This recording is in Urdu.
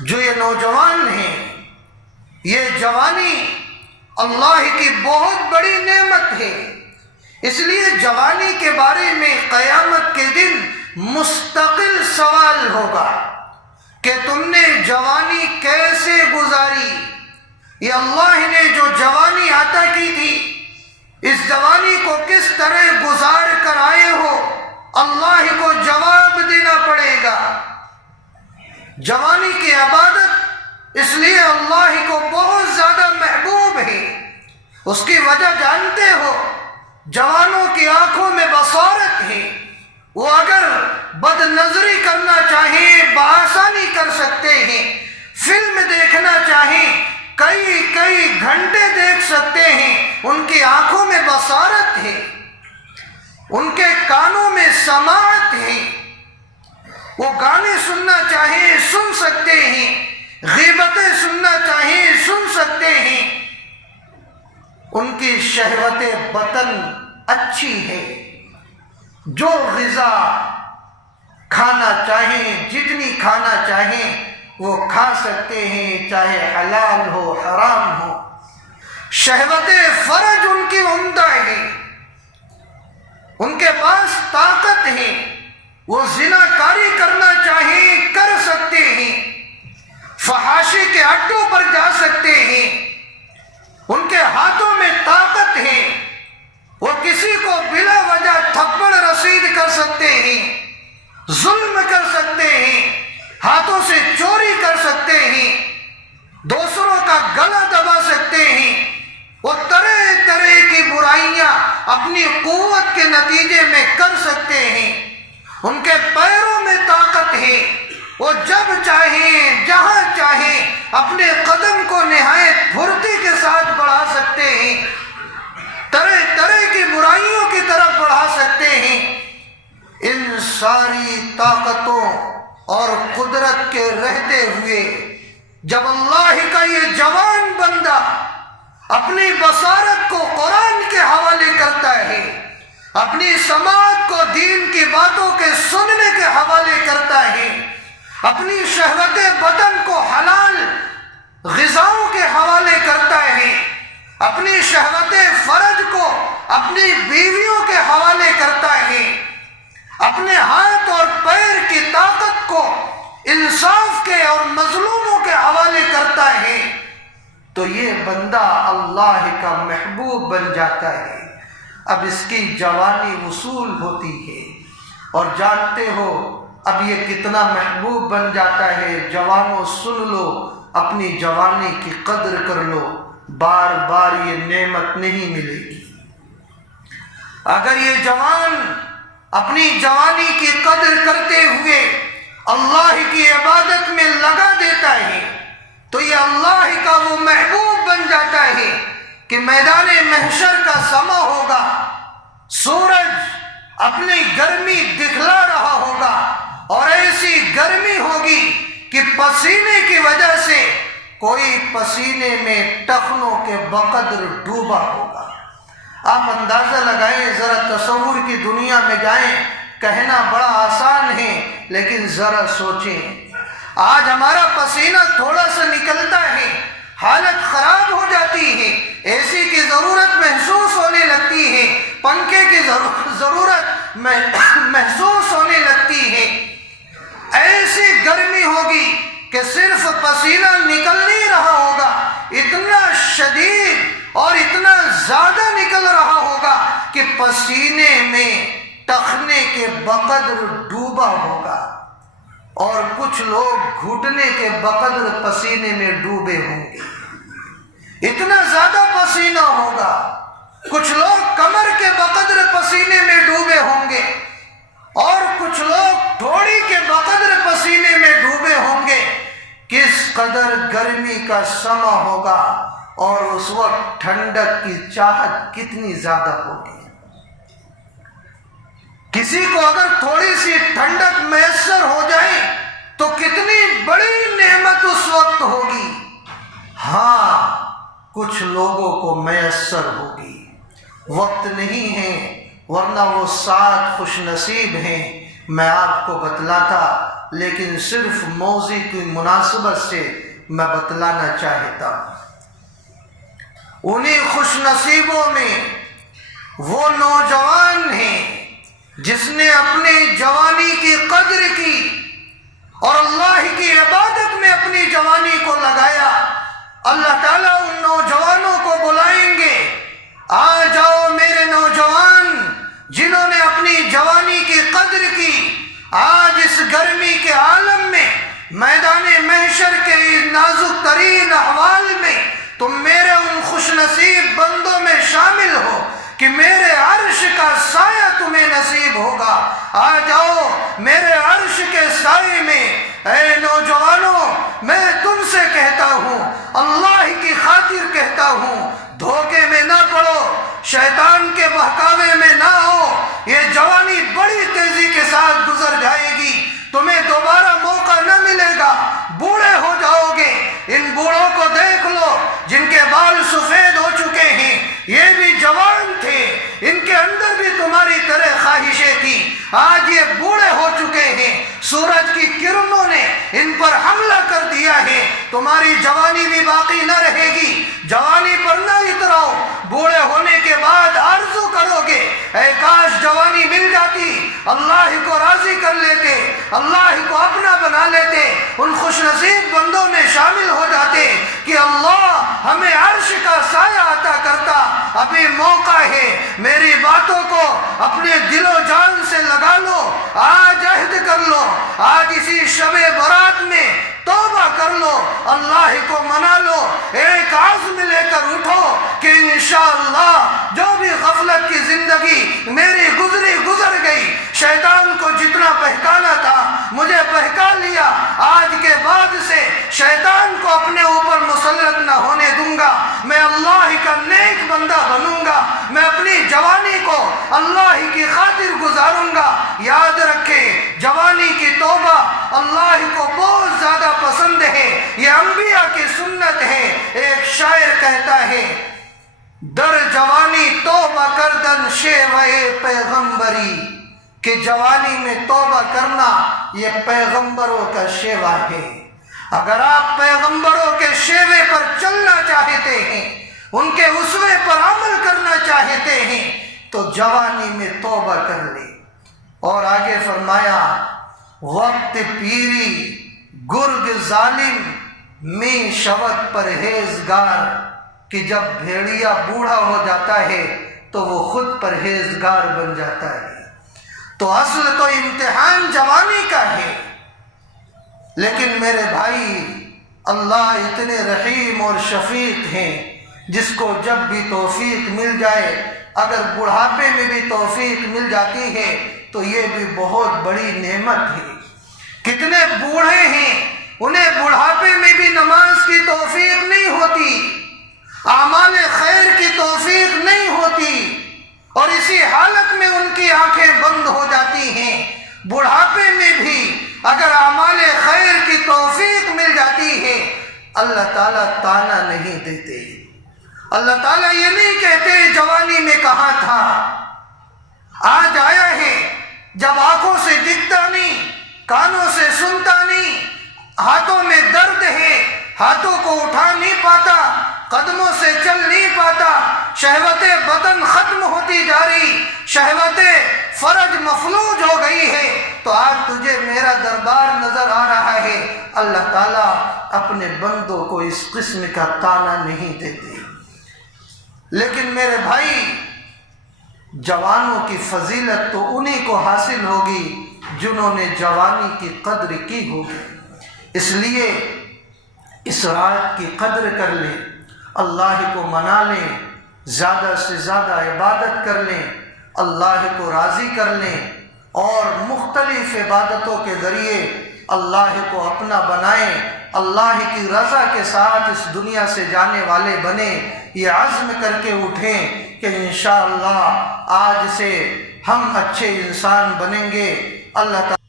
جو یہ نوجوان ہیں، یہ جوانی اللہ کی بہت بڑی نعمت ہے، اس لیے جوانی کے بارے میں قیامت کے دن مستقل سوال ہوگا کہ تم نے جوانی کیسے گزاری۔ یہ اللہ نے جو جوانی عطا کی تھی، اس جوانی کو کس طرح گزار کر آئے ہو، اللہ کو جواب دینا پڑے گا۔ جوانی کی عبادت اس لیے اللہ کو بہت زیادہ محبوب ہے، اس کی وجہ جانتے ہو؟ جوانوں کی آنکھوں میں بصارت ہے، وہ اگر بد نظری کرنا چاہیں بآسانی کر سکتے ہیں، فلم دیکھنا چاہیں کئی گھنٹے دیکھ سکتے ہیں، ان کی آنکھوں میں بصارت ہے، ان کے کانوں میں سماعت ہے، وہ گانے سننا چاہیں سن سکتے ہیں، غیبتیں سننا چاہیں سن سکتے ہیں، ان کی شہوت بطن اچھی ہے، جو غذا کھانا چاہیں جتنی کھانا چاہیں وہ کھا سکتے ہیں، چاہے حلال ہو حرام ہو۔ شہوت فرج ان کی عمدہ ہے، ان کے پاس طاقت ہے، وہ زنا کاری کرنا چاہیں کر سکتے ہیں، فحاشی کے اڈوں پر جا سکتے ہیں، ان کے ہاتھوں میں طاقت ہے، وہ کسی کو بلا وجہ تھپڑ رسید کر سکتے ہیں، ظلم کر سکتے ہیں، ہاتھوں سے چوری کر سکتے ہیں، دوسروں کا گلا دبا سکتے ہیں، وہ طرح طرح کی برائیاں اپنی قوت کے نتیجے میں کر سکتے ہیں، ان کے پیروں میں طاقت ہے، وہ جب چاہیں جہاں چاہیں اپنے قدم کو نہایت پھرتی کے ساتھ بڑھا سکتے ہیں، طرح طرح کی برائیوں کی طرف بڑھا سکتے ہیں۔ ان ساری طاقتوں اور قدرت کے رہتے ہوئے جب اللہ کا یہ جوان بندہ اپنی بصارت کو قرآن کے حوالے کرتا ہے، اپنی سماعت کو دین کی باتوں کے سننے کے حوالے کرتا ہے، اپنی شہوت بدن کو حلال غذاؤں کے حوالے کرتا ہے، اپنی شہوت فرج کو اپنی بیویوں کے حوالے کرتا ہے، اپنے ہاتھ اور پیر کی طاقت کو انصاف کے اور مظلوموں کے حوالے کرتا ہے، تو یہ بندہ اللہ کا محبوب بن جاتا ہے۔ اب اس کی جوانی وصول ہوتی ہے، اور جانتے ہو اب یہ کتنا محبوب بن جاتا ہے۔ جوانوں سن لو، اپنی جوانی کی قدر کر لو، بار بار یہ نعمت نہیں ملے گی۔ اگر یہ جوان اپنی جوانی کی قدر کرتے ہوئے اللہ کی عبادت میں لگا دیتا ہے تو یہ اللہ کا وہ محبوب بن جاتا ہے کہ میدان محشر کا سما ہوگا، سورج اپنی گرمی دکھلا رہا ہوگا، اور ایسی گرمی ہوگی کہ پسینے کی وجہ سے کوئی پسینے میں ٹخنوں کے بقدر ڈوبا ہوگا۔ آپ اندازہ لگائیں، ذرا تصور کی دنیا میں جائیں۔ کہنا بڑا آسان ہے لیکن ذرا سوچیں، آج ہمارا پسینہ تھوڑا سا نکلتا ہے حالت خراب ہو جاتی ہے، اے سی کی ضرورت محسوس ہونے لگتی ہے، پنکھے کی ضرورت محسوس ہونے لگتی ہے، ایسی گرمی ہوگی کہ صرف پسینہ نکل نہیں رہا ہوگا، اتنا شدید اور اتنا زیادہ نکل رہا ہوگا کہ پسینے میں ٹخنے کے بقدر ڈوبا ہوگا، اور کچھ لوگ گھٹنے کے بقدر پسینے میں ڈوبے ہوں گے، اتنا زیادہ پسینہ ہوگا۔ کچھ لوگ کمر کے بقدر پسینے میں ڈوبے ہوں گے، اور کچھ لوگ ڈھوڑی کے بقدر پسینے میں ڈوبے ہوں گے۔ کس قدر گرمی کا سما ہوگا، اور اس وقت ٹھنڈک کی چاہت کتنی زیادہ ہوگی۔ کسی کو اگر تھوڑی سی ٹھنڈک میسر ہو جائے تو کتنی بڑی نعمت اس وقت ہوگی۔ ہاں، کچھ لوگوں کو میسر ہوگی، وقت نہیں ہے ورنہ وہ 7 خوش نصیب ہیں، میں آپ کو بتلاتا لیکن صرف موضوع کی مناسبت سے میں بتلانا چاہتا ہوں۔ انہی خوش نصیبوں میں وہ نوجوان ہیں جس نے اپنی جوانی کی قدر کی اور اللہ کی عبادت میں اپنی جوانی کو لگایا۔ اللہ تعالیٰ ان نوجوانوں کو بلائیں گے، آ جاؤ میرے نوجوان جنہوں نے اپنی جوانی کی قدر کی، آج اس گرمی کے عالم میں میدان محشر کے نازک ترین احوال میں تم میرے ان خوش نصیب بندوں میں شامل ہو کہ میرے عرش کا سایہ تمہیں نصیب ہوگا۔ آ جاؤ میرے عرش کے سائے میں۔ اے نوجوانوں، میں تم سے کہتا ہوں، اللہ کی خاطر کہتا ہوں، دھوکے میں نہ پڑو، شیطان کے بہکاوے میں نہ ہو۔ یہ جوانی بڑی تیزی کے ساتھ گزر جائے گی، تمہیں دوبارہ موقع نہ ملے گا، بوڑھے ہو جاؤ گے۔ ان بوڑھوں کو دیکھ لو جن کے بال سفید ہو چکے ہیں، یہ بھی جوان تھے، ان کے اندر بھی تمہاری طرح خواہشیں تھیں، آج یہ بوڑھے ہو چکے ہیں، سورج کی کرنوں نے ان پر حملہ کر دیا ہے، تمہاری جوانی بھی باقی نہ رہے گی۔ جوانی پر نہ اتراؤ، بوڑھے ہونے کے بعد آرزو کرو گے اے کاش جوانی مل جاتی، اللہ کو راضی کر لیتے، اللہ کو اپنا بنا لیتے، ان خوش نصیب بندوں میں شامل ہو جاتے کہ اللہ ہمیں عرش کا سایہ عطا کرتا۔ ابھی موقع ہے، میری باتوں کو اپنے دل و جان سے لگا لو، آج عہد کر لو، آج اسی شب برات میں توبہ کر لو، اللہ کو منا لو، ایک عزم لے کر اٹھو کہ انشاءاللہ جو بھی غفلت کی زندگی میری گزر گئی، شیطان کو جتنا بہکانا تھا مجھے بہکا لیا، آج کے بعد سے شیطان کو اپنے اوپر مسلط نہ ہونے دوں گا، میں اللہ کا نیک بندہ بنوں گا، میں اپنی جوانی کو اللہ کی خاطر گزاروں گا۔ یاد رکھیں، جوانی کی توبہ اللہ کو بہت زیادہ پسند ہے، یہ انبیاء کی سنت ہے۔ ایک شاعر کہتا ہے، در جوانی توبہ کردن شیوہ پیغمبری، کہ جوانی میں توبہ کرنا یہ پیغمبروں کا شیوہ ہے۔ اگر آپ پیغمبروں کے شیوے پر چلنا چاہتے ہیں، ان کے اسوے پر عمل کرنا چاہتے ہیں تو جوانی میں توبہ کر لیں۔ اور آگے فرمایا، وقت پیری گرگ ظالم میں شوت پرہیزگار، کہ جب بھیڑیا بوڑھا ہو جاتا ہے تو وہ خود پرہیزگار بن جاتا ہے۔ تو اصل تو امتحان جوانی کا ہے، لیکن میرے بھائی اللہ اتنے رحیم اور شفیق ہیں، جس کو جب بھی توفیق مل جائے، اگر بڑھاپے میں بھی توفیق مل جاتی ہے تو یہ بھی بہت بڑی نعمت ہے۔ کتنے بوڑھے ہیں انہیں بڑھاپے میں بھی نماز کی توفیق نہیں ہوتی، اعمال خیر کی توفیق نہیں ہوتی، اور اسی حالت میں ان کی آنکھیں بند ہو جاتی ہیں۔ بڑھاپے میں بھی اگر اعمال خیر کی توفیق مل جاتی ہے، اللہ تعالیٰ تانا نہیں دیتے، اللہ تعالیٰ یہ نہیں کہتے جوانی میں کہاں تھا، آج آیا ہے جب آنکھوں سے دکھتا نہیں، کانوں سے سنتا نہیں، ہاتھوں میں درد ہے، ہاتھوں کو اٹھا نہیں پاتا، قدموں سے چل نہیں پاتا، شہوت بدن ختم ہوتی جا رہی، شہوت فرج مفلوج ہو گئی ہے، تو آج تجھے میرا دربار نظر آ رہا ہے۔ اللہ تعالیٰ اپنے بندوں کو اس قسم کا تانا نہیں دیتے۔ لیکن میرے بھائی، جوانوں کی فضیلت تو انہی کو حاصل ہوگی جنہوں نے جوانی کی قدر کی ہوگی۔ اس لیے اس رات کی قدر کر لیں، اللہ کو منا لیں، زیادہ سے زیادہ عبادت کر لیں، اللہ کو راضی کر لیں، اور مختلف عبادتوں کے ذریعے اللہ کو اپنا بنائیں، اللہ کی رضا کے ساتھ اس دنیا سے جانے والے بنیں۔ یہ عزم کر کے اٹھیں کہ انشاءاللہ آج سے ہم اچھے انسان بنیں گے۔ اللہ تعالیٰ